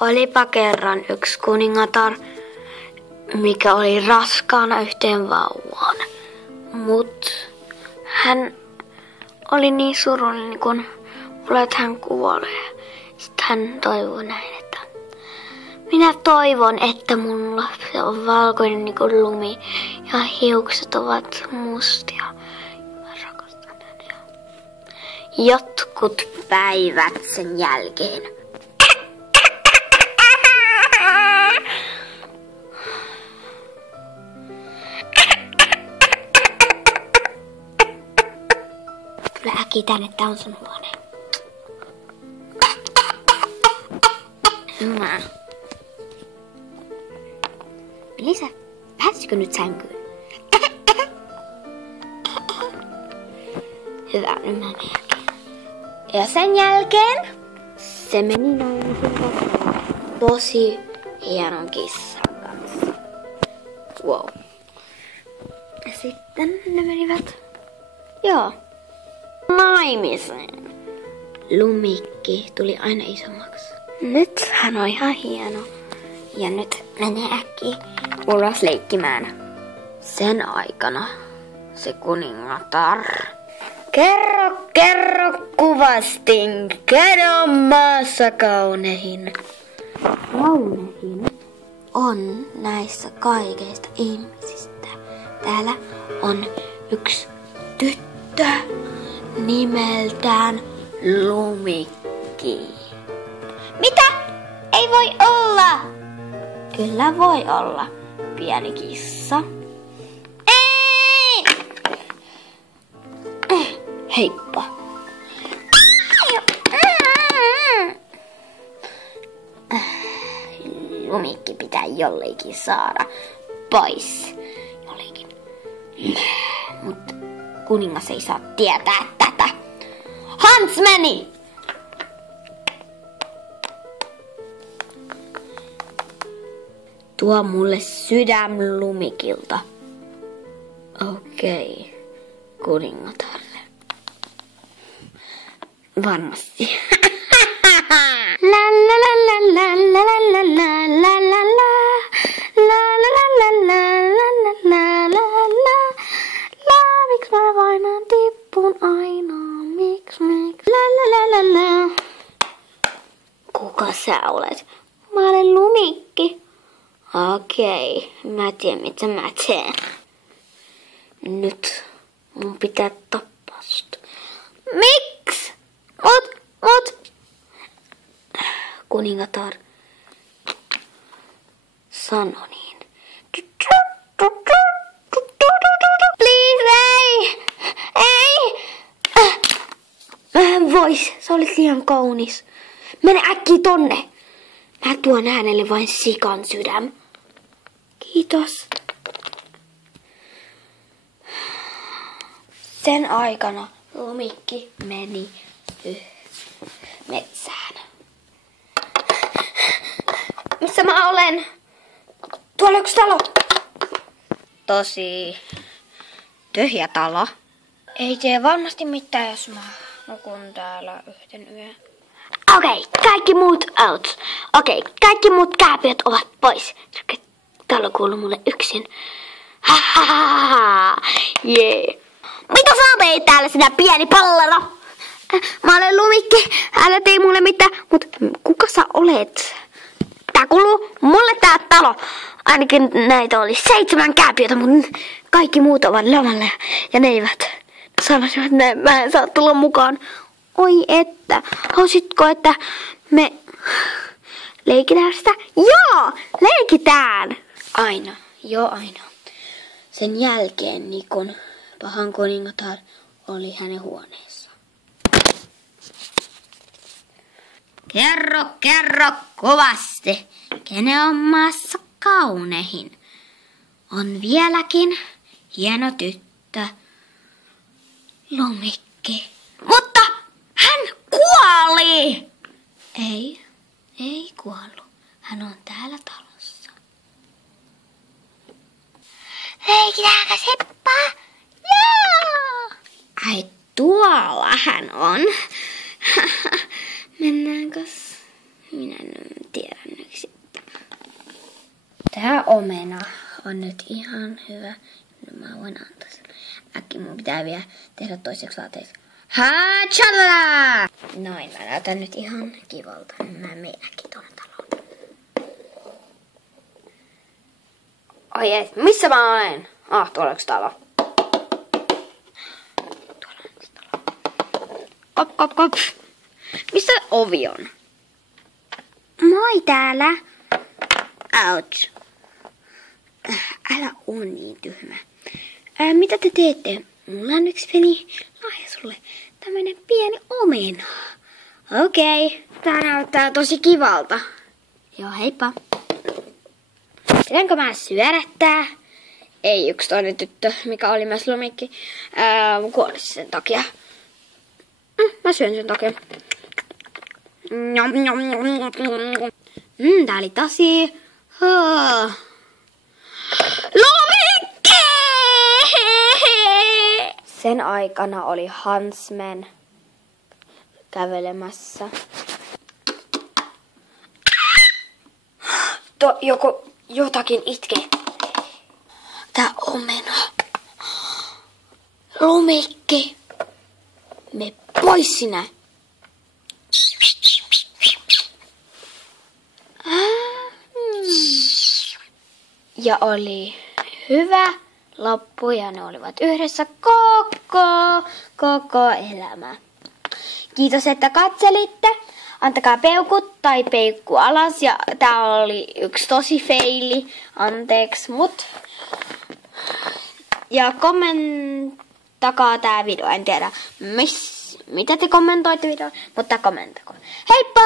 Olipa kerran yksi kuningatar, mikä oli raskaana yhteen vauvaan. Mut hän oli niin surullinen, kun olet hän kuolee. Sitten hän toivoi näin, että minä toivon, että mun lapsi on valkoinen niin kuin lumi ja hiukset ovat mustia. Mä rakastan häntä. Jotkut päivät sen jälkeen. Tule äkkiä tänne, tää on sun huone. Hyvä. Melissa, pääsisikö nyt sänkyyn? Hyvä, nyt mä menen. Ja sen jälkeen se meni naimisiin tosi hienon kissan kanssa. Wow. Ja sitten ne menivät, naimisiin. Lumikki tuli aina isommaksi. Nyt hän on ihan hieno. Ja nyt menee äkkiä ulos leikkimään. Sen aikana se kuningatar. Kerro kuvastin, kenen maassa kaunehin. Kaunehin on näissä kaikista ihmisistä. Täällä on yksi tyttö nimeltään Lumikki. Mitä? Ei voi olla! Kyllä voi olla, pieni kissa. Heippa. Lumikki pitää jollekin saada pois. Jollekin. Mut kuningas ei saa tietää tätä. Hans meni! Tuo mulle sydän Lumikilta. Okei, kuningatarle. Varmasti. La la la la la la la la la la la la la la la la la la la la. Miksi mä vain tippun aina? Miksi? La la la la la. Kuka sä olet? Mä olen Lumikki. Okei, mä tiedän mitä mä teen. Nyt mun pitää tappaa sut. Miks? Mut. Kuningatar sano niin. Please, ei! Mä en vois, sä olit liian kaunis. Mene äkkiä tonne. Mä tuon hänelle vain sikan sydän. Kiitos. Sen aikana Lumikki meni metsään. Missä mä olen? Tuolla yksi talo. Tosi tyhjä talo. Ei tee varmasti mitään, jos mä nukun täällä yhden yön. Okei, kaikki muut out. Okei, kaikki muut kääpiöt ovat pois. Täällä kuuluu mulle yksin. Hahaha, jee. Mitä sä teit täällä, sinä pieni pallero? Mä olen Lumikki, älä tee mulle mitään, mut kuka sä olet? Tää kuuluu mulle tää talo. Ainakin näitä oli 7 kääpiötä, mut kaikki muut ovat lomalla. Ja ne eivät sanoisivat, että mä en saa tulla mukaan. Oi että, haluaisitko, että me leikitään sitä? Joo, leikitään! Aina, aina. Sen jälkeen niin kun pahan kuningatar oli hänen huoneessa. Kerro kovasti, kenen on maassa kaunehin. On vieläkin hieno tyttö, Lumikki. Mutta hän kuoli! Ei kuollut. Hän on täällä talossa. Leikitäänkö Seppaa? Joo! Ai tuolla hän on. Mennäänkö? Minä en tiedä Tää omena on nyt ihan hyvä. No, mä voin antaa sen. Äkki mun pitää vielä tehdä toiseksi laateeksi. Haachala! Noin, mä näytän nyt ihan kivalta. Mä menen äkki tuonne taloon. Oi ei, missä mä olen? Tuolla talo. Tuolla on talo. Kop, kop, kop. Missä ovi on? Moi täällä. Ouch. Älä oo niin tyhmä. Mitä te teette? Mulla on yksi pieni lahja sulle. Tämmönen pieni omena. Okei. Tää näyttää tosi kivalta. Joo, heippa. Pitäänkö mä syörättää? Ei, yksi toinen tyttö, mikä oli myös lumikki, kuoli sen takia. Mä syön sen takia. Tää oli tosi... Lumikki! Sen aikana oli Hansman kävelemässä. Jotakin itkee. Tää omena. Lumikki. Me pois sinä. Ja oli hyvä loppu ja ne olivat yhdessä koko elämä. Kiitos, että katselitte. Antakaa peukut tai peukku alas. Ja tää oli yksi tosi feili. Anteeksi, mut. Ja kommenttakaa tää video. En tiedä, mitä te kommentoitte videoon, mutta kommentoiko. Heippa!